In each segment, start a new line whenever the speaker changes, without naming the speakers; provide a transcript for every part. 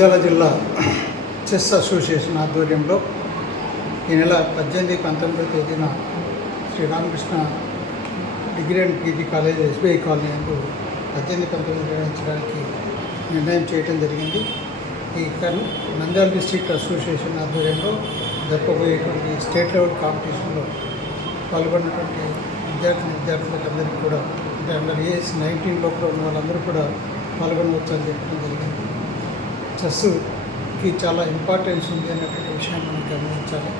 నంద్యాల జిల్లా chess association ఆధ్వర్యంలో ఈ నెల పద్దెనిమిది పంతొమ్మిదో తేదీన Sri Ramakrishna degree and PG college SBI colony అందు పద్దెనిమిది పంతొమ్మిది నిర్వహించడానికి నిర్ణయం చేయడం జరిగింది. ఈ నంద్యాల డిస్ట్రిక్ట్ అసోసియేషన్ ఆధ్వర్యంలో జరపబోయేటువంటి స్టేట్ లెవెల్ కాంపిటీషన్లో పాల్గొన్నటువంటి విద్యార్థి అందరికీ కూడా అంటే అండర్ ఏజ్ నైన్టీన్ లోపల ఉన్న వాళ్ళందరూ కూడా పాల్గొనవచ్చు అని చెప్పడం జరిగింది. చెస్కి చాలా ఇంపార్టెన్స్ ఉంది అనేటువంటి విషయాన్ని మనం గమనించాలి.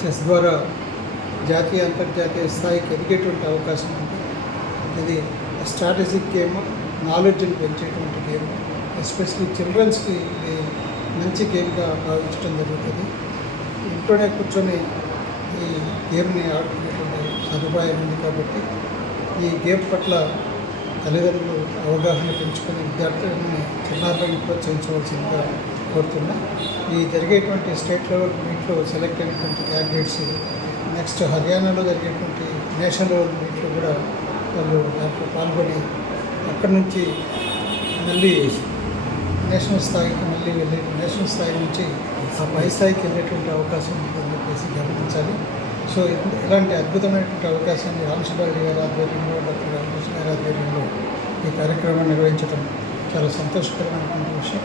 చెస్ ద్వారా జాతీయ అంతర్జాతీయ స్థాయికి ఎదిగేటువంటి అవకాశం ఉంది. ఇది స్ట్రాటజిక్ గేమ్ నాలెడ్జ్ని పెంచేటువంటి గేమ్ ఎస్పెషలీ చిల్డ్రన్స్కి ఇది మంచి గేమ్గా భావించడం జరుగుతుంది. ఇంట్లోనే కూర్చొని ఈ గేమ్ని ఆడుకునేటువంటి సదుపాయం ఉంది కాబట్టి ఈ గేమ్ పట్ల తల్లిదండ్రులు అవగాహన పెంచుకుని విద్యార్థులను చిన్నారులను ప్రోత్సహించవలసిందిగా కోరుతున్నా. ఈ జరిగేటువంటి స్టేట్ లెవెల్ మీట్లో సెలెక్ట్ అయినటువంటి క్యాండిడేట్స్ నెక్స్ట్ హర్యానాలో జరిగేటువంటి నేషనల్ లెవెల్ మీట్లో కూడా వాళ్ళు దాంట్లో పాల్గొని అక్కడి నుంచి మళ్ళీ నేషనల్ స్థాయికి మళ్ళీ వెళ్ళే నేషనల్ స్థాయి నుంచి ఆ పై స్థాయికి వెళ్ళేటువంటి అవకాశం ఉందని చెప్పేసి గమనించాలి. సో ఇలాంటి- అద్భుతమైనటువంటి అవకాశాన్ని రామసుబ్బారెడ్డి గారి ఆధ్వర్యంలో డాక్టర్ రామకృష్ణ గారి ఆధ్వర్యంలో ఈ కార్యక్రమం నిర్వహించడం చాలా సంతోషకరమైనటువంటి విషయం.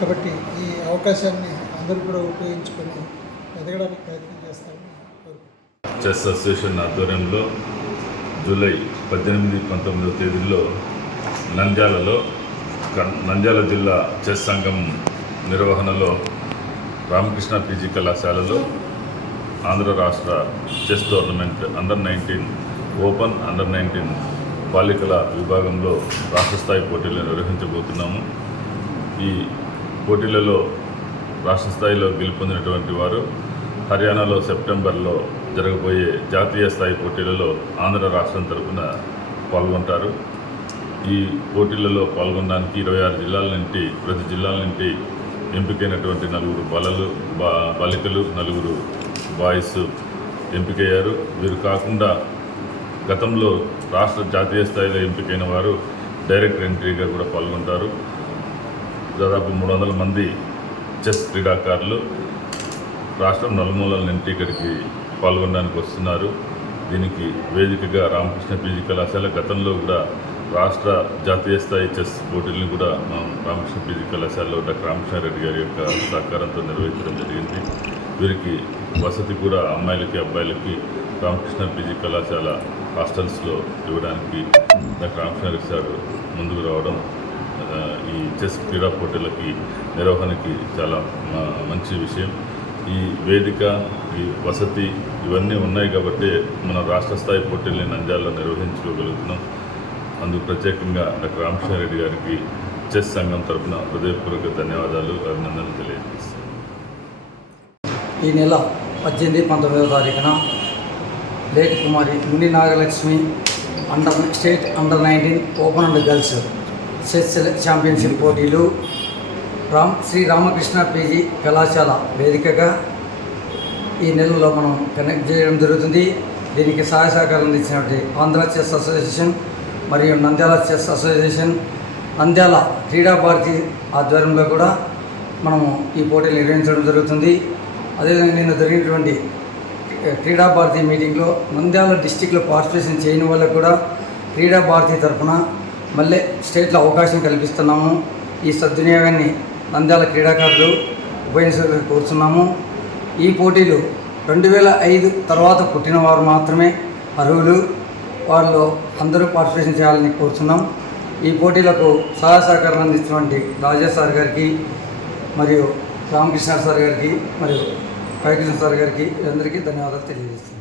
కాబట్టి ఈ అవకాశాన్ని అందరూ కూడా ఉపయోగించుకొని ఎదగడానికి ప్రయత్నం చేస్తారని
చెస్ అసోసియేషన్ ఆధ్వర్యంలో జూలై పద్దెనిమిది పంతొమ్మిదవ తేదీల్లో నంద్యాలలో నంద్యాల జిల్లా చెస్ సంఘం నిర్వహణలో రామకృష్ణ పీజీ కళాశాలలో ఆంధ్ర రాష్ట్ర chess tournament under nineteen open under nineteen బాలికల విభాగంలో రాష్ట్ర స్థాయి పోటీలు నిర్వహించబోతున్నాము. ఈ పోటీలలో రాష్ట్ర స్థాయిలో గెలుపొందినటువంటి వారు హర్యానాలో సెప్టెంబర్లో జరగబోయే జాతీయ స్థాయి పోటీలలో ఆంధ్ర రాష్ట్రం తరపున పాల్గొంటారు. ఈ పోటీలలో పాల్గొనడానికి ఇరవై ఆరు జిల్లాల నుండి ప్రతి జిల్లాల నుండి ఎంపికైనటువంటి నలుగురు బాలలు బా బాలికలు నలుగురు బాయ్స్ ఎంపికయ్యారు. వీరు కాకుండా గతంలో రాష్ట్ర జాతీయ స్థాయిలో ఎంపికైన వారు డైరెక్ట్ ఎంట్రీగా కూడా పాల్గొంటారు. దాదాపు మూడు వందల మంది చెస్ క్రీడాకారులు రాష్ట్రం నలుమూలల నుండి ఇక్కడికి పాల్గొనడానికి వస్తున్నారు. దీనికి వేదికగా రామకృష్ణ పీజీ కళాశాల గతంలో కూడా రాష్ట్ర జాతీయ స్థాయి చెస్ పోటీలను కూడా మనం రామకృష్ణ పీజీ కళాశాలలో డాక్టర్ రామకృష్ణారెడ్డి గారి యొక్క సహకారంతో నిర్వహించడం జరిగింది. వీరికి వసతి కూడా అమ్మాయిలకి అబ్బాయిలకి రామకృష్ణ పీజీ కళాశాల హాస్టల్స్లో ఇవ్వడానికి డాక్టర్ రామకృష్ణారెడ్డి సార్ ముందుకు రావడం ఈ చెస్ క్రీడా పోటీలకి నిర్వహణకి చాలా మ- మంచి విషయం. ఈ వేదిక ఈ వసతి ఇవన్నీ ఉన్నాయి కాబట్టి మన రాష్ట్ర స్థాయి పోటీల్ని నంద్యాలలో నిర్వహించుకోగలుగుతున్నాం. అందుకు ప్రత్యేకంగా డాక్టర్ రామకృష్ణారెడ్డి గారికి చెస్ సంఘం తరపున హృదయపూర్వక ధన్యవాదాలు అభినందనలు తెలియజేస్తాను
ఈ నెల పద్దెనిమిది పంతొమ్మిదవ తారీఖున లేటి కుమారి Muni Nagalakshmi under state under nineteen open and girls chess championship పోటీలు. రామ్ శ్రీ రామకృష్ణ పీజీ కళాశాల వేదికగా ఈ నెలలో మనం కనెక్ట్ చేయడం జరుగుతుంది. దీనికి సహాయ సహకారం అందించినటువంటి ఆంధ్ర చెస్ అసోసియేషన్ మరియు నంద్యాల చెస్ అసోసియేషన్ నంద్యాల క్రీడా భారతి ఆధ్వర్యంలో కూడా మనము ఈ పోటీలు నిర్వహించడం జరుగుతుంది. అదేవిధంగా నిన్న జరిగినటువంటి క్రీడా భారతి మీటింగ్లో నంద్యాల డిస్టిక్లో పార్టిసిపేషన్ చేయని వాళ్ళకు కూడా క్రీడా భారతి తరఫున మళ్ళీ స్టేట్లో అవకాశం కల్పిస్తున్నాము. ఈ సద్వినియోగాన్ని నంద్యాల క్రీడాకారులు ఉపయోగించడానికి కోరుతున్నాము. ఈ పోటీలు రెండు వేల ఐదు తర్వాత పుట్టిన వారు మాత్రమే అర్హులు. వాళ్ళు అందరూ పార్టిసిపేషన్ చేయాలని కోరుతున్నాం. ఈ పోటీలకు సహాయ సహకారం అందించినటువంటి రాజా సార్ గారికి మరియు రామకృష్ణ సార్ గారికి మరియు పైకృష్ణ సార్ గారికి అందరికీ ధన్యవాదాలు తెలియజేస్తున్నాను.